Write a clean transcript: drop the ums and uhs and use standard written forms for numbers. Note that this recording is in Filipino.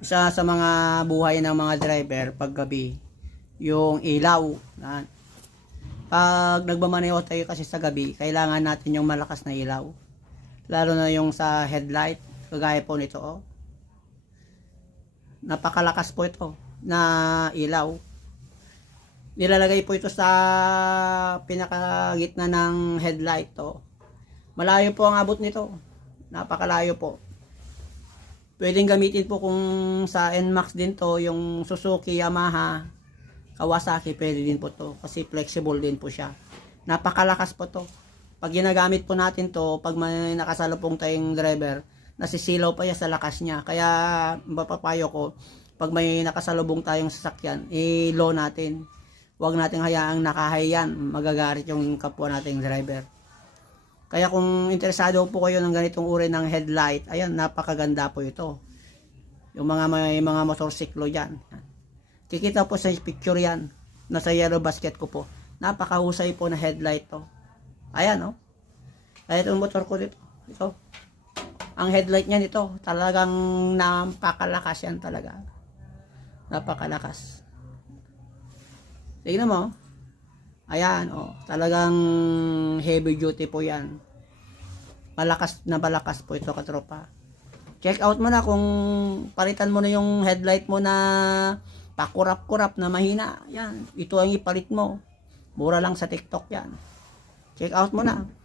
Isa sa mga buhay ng mga driver paggabi, yung ilaw. Pag nagmamaneho tayo kasi sa gabi, kailangan natin yung malakas na ilaw. Lalo na yung sa headlight, kagaya po nito. Oh. Napakalakas po ito na ilaw. Nilalagay po ito sa pinakagitna ng headlight. Oh. Malayo po ang abot nito. Napakalayo po. Pwedeng gamitin po kung sa NMAX din to, yung Suzuki, Yamaha, Kawasaki, pwede din po to. Kasi flexible din po siya. Napakalakas po to. Pag ginagamit po natin to, pag may nakasalubong tayong driver, nasisilaw pa siya sa lakas niya. Kaya mapapayo ko, pag may nakasalubong tayong sasakyan, i-low natin. Huwag natin hayaang nakahayan. Magagalit yung kapwa nating driver. Kaya kung interesado po kayo ng ganitong uri ng headlight, ayan, napakaganda po ito. Yung may mga motorsiklo dyan. Kikita po sa picture yan. Nasa yellow basket ko po. Napakahusay po na headlight to. Ayan, oh. Kaya itong motor ko dito. Ito. Ang headlight niya nito, talagang napakalakas yan talaga. Napakalakas. Tingnan mo. Ayan, oh, talagang heavy duty po yan. Malakas na malakas po ito, katropa. Check out mo na kung palitan mo na yung headlight mo na pakurap-kurap na mahina. Yan, ito ang ipalit mo. Mura lang sa TikTok yan. Check out mo na.